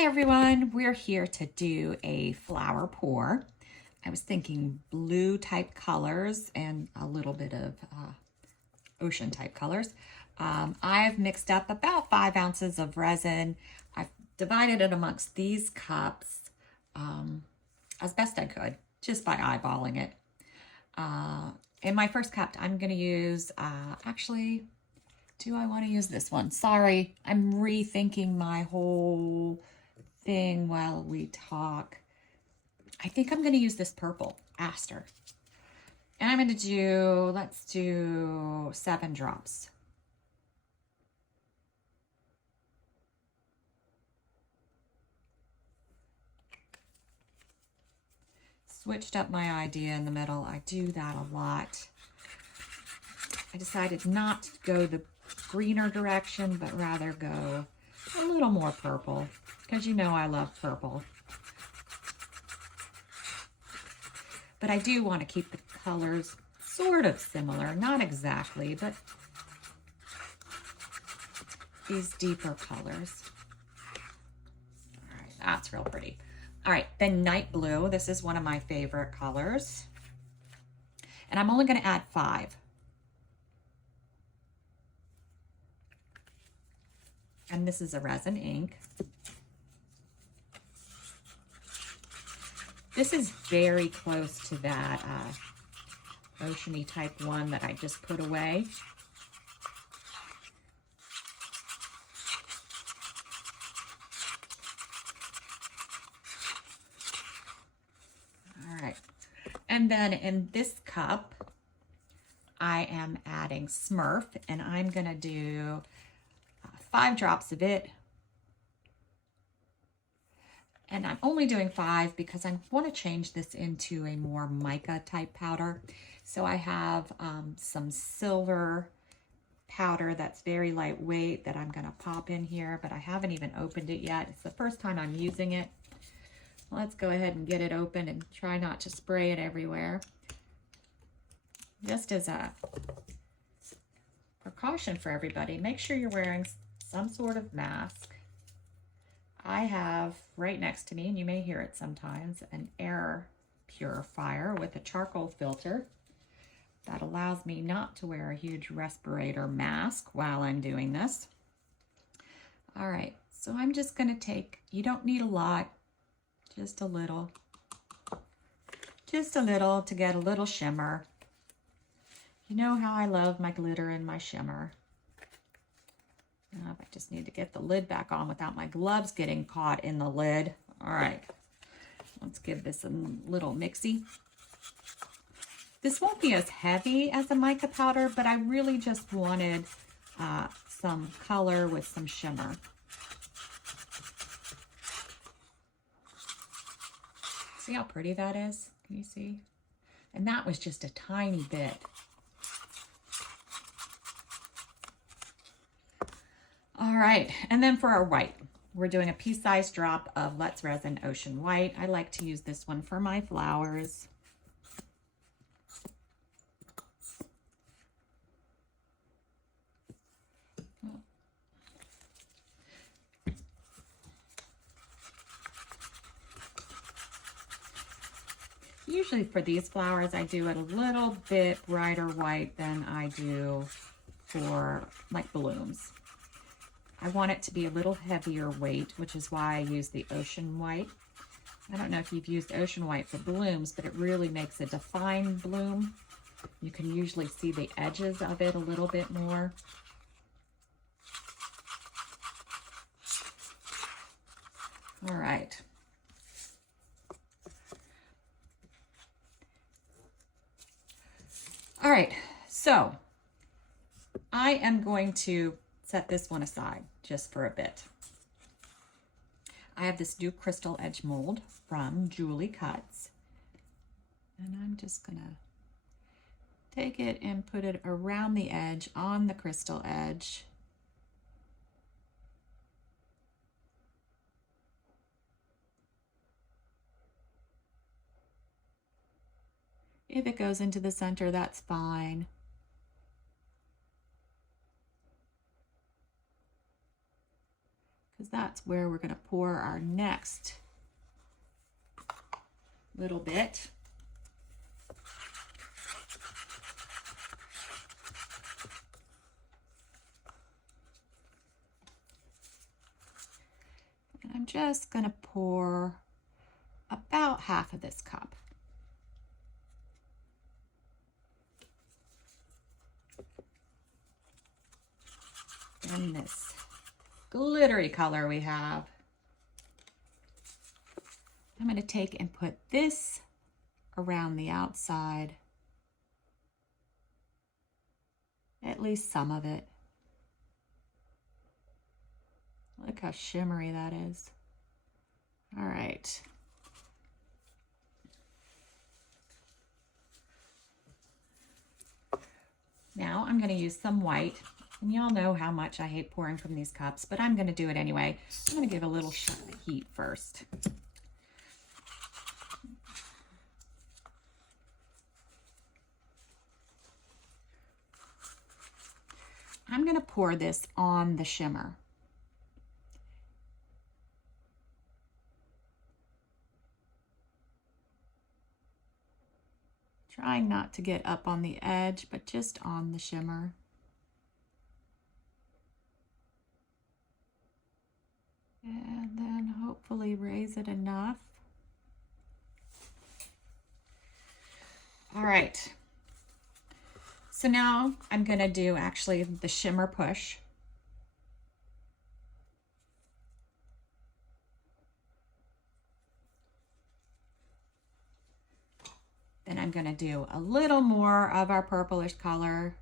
Hi everyone, we're here to do a flower pour. I was thinking blue type colors and a little bit of ocean type colors. I've mixed up about 5 ounces of resin. I've divided it amongst these cups as best I could, just by eyeballing it. In my first cup, I'm going to use, actually, do I want to use this one? Sorry, I'm rethinking my whole thing while we talk. I think I'm going to use this purple Aster. And I'm going to do, let's do 7 drops. Switched up my idea in the middle. I do that a lot. I decided not to go the greener direction, but rather go a little more purple, because you know I love purple. But I do want to keep the colors sort of similar, not exactly, but these deeper colors. All right, that's real pretty. All right, then night blue. This is one of my favorite colors. And I'm only going to add 5. And this is a resin ink. This is very close to that oceany type one that I just put away. All right. And then in this cup, I am adding Smurf, and I'm going to do 5 drops of it. And I'm only doing 5 because I want to change this into a more mica type powder. So I have some silver powder that's very lightweight that I'm going to pop in here, but I haven't even opened it yet. It's the first time I'm using it. Let's go ahead and get it open and try not to spray it everywhere. Just as a precaution for everybody, make sure you're wearing some sort of mask. I have right next to me, and you may hear it sometimes, an air purifier with a charcoal filter that allows me not to wear a huge respirator mask while I'm doing this. All right, so I'm just going to take, you don't need a lot, just a little to get a little shimmer. You know how I love my glitter and my shimmer. I just need to get the lid back on without my gloves getting caught in the lid. All right, let's give this a little mixy. This won't be as heavy as a mica powder, but I really just wanted some color with some shimmer. See how pretty that is? Can you see? And that was just a tiny bit. All right, and then for our white, we're doing a pea-sized drop of Let's Resin Ocean White. I like to use this one for my flowers. Usually for these flowers, I do it a little bit brighter white than I do for like blooms. I want it to be a little heavier weight, which is why I use the Ocean White. I don't know if you've used Ocean White for blooms, but it really makes a defined bloom. You can usually see the edges of it a little bit more. All right. All right, so I am going to set this one aside just for a bit. I have this new crystal edge mold from Julie Cuts, and I'm just gonna take it and put it around the edge on the crystal edge. If it goes into the center, that's fine. because that's where we're going to pour our next little bit. And I'm just going to pour about half of this cup. And this glittery color we have, I'm going to take and put this around the outside, at least some of it. Look how shimmery that is. All right. Now I'm going to use some white. And y'all know how much I hate pouring from these cups, but I'm going to do it anyway. I'm going to give a little shot of heat first. I'm going to pour this on the shimmer. Trying not to get up on the edge, but just on the shimmer. And then hopefully raise it enough. All right. So now I'm going to do actually the shimmer push. Then I'm going to do a little more of our purplish color,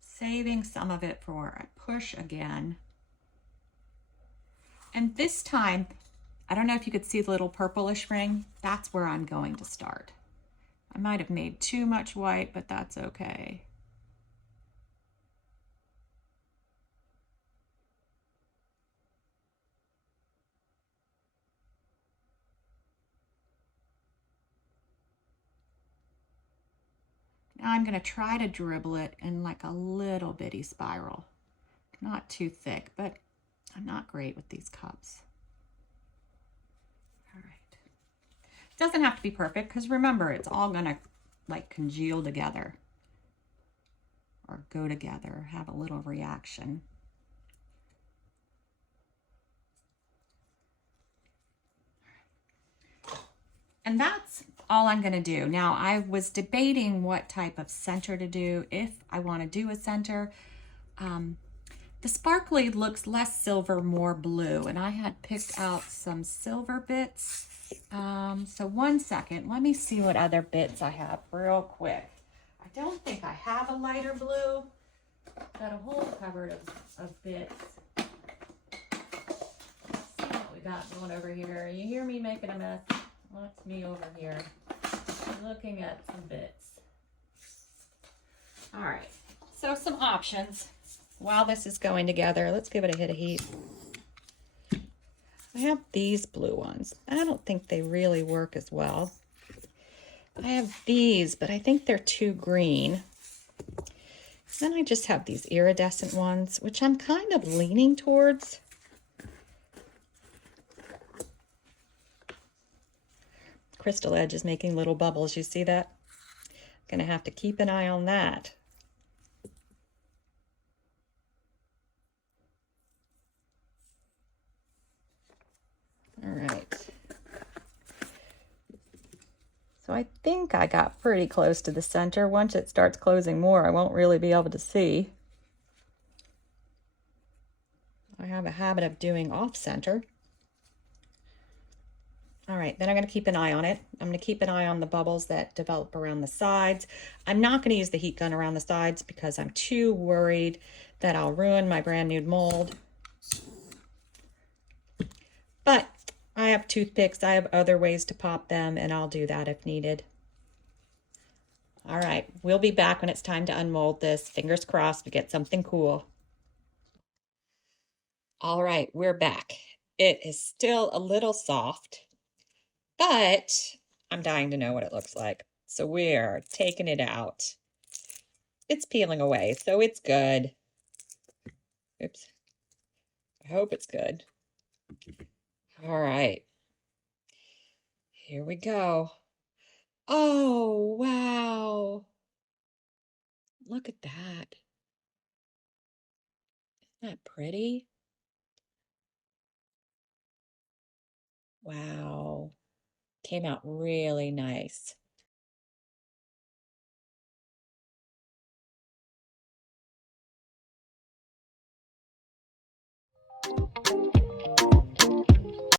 saving some of it for a push again. And this time, I don't know if you could see the little purplish ring. That's where I'm going to start. I might have made too much white, but that's okay. Now I'm going to try to dribble it in like a little bitty spiral. Not too thick, but I'm not great with these cups. All right. It doesn't have to be perfect because remember, it's all going to like congeal together or go together, have a little reaction. And that's all I'm going to do. Now, I was debating what type of center to do, if I want to do a center. The sparkly looks less silver, more blue, and I had picked out some silver bits. So 1 second, let me see what other bits I have real quick. I don't think I have a lighter blue. Got a whole cupboard of bits. Let's see what we got going over here. You hear me making a mess? That's me over here looking at some bits. All right, so some options. While this is going together, let's give it a hit of heat. I have these blue ones. I don't think they really work as well. I have these, but I think they're too green. Then I just have these iridescent ones, which I'm kind of leaning towards. Crystal Edge is making little bubbles. You see that? I'm going to have to keep an eye on that. All right. So I think I got pretty close to the center. Once it starts closing more, I won't really be able to see. I have a habit of doing off center. All right, then I'm going to keep an eye on it. I'm going to keep an eye on the bubbles that develop around the sides. I'm not going to use the heat gun around the sides because I'm too worried that I'll ruin my brand new mold. But I have toothpicks. I have other ways to pop them, and I'll do that if needed. All right, we'll be back when it's time to unmold this. Fingers crossed we get something cool. All right, we're back. It is still a little soft, but I'm dying to know what it looks like. So we're taking it out. It's peeling away, so it's good. Oops. I hope it's good. All right. Here we go. Oh, wow. Look at that. Isn't that pretty? Wow. Came out really nice.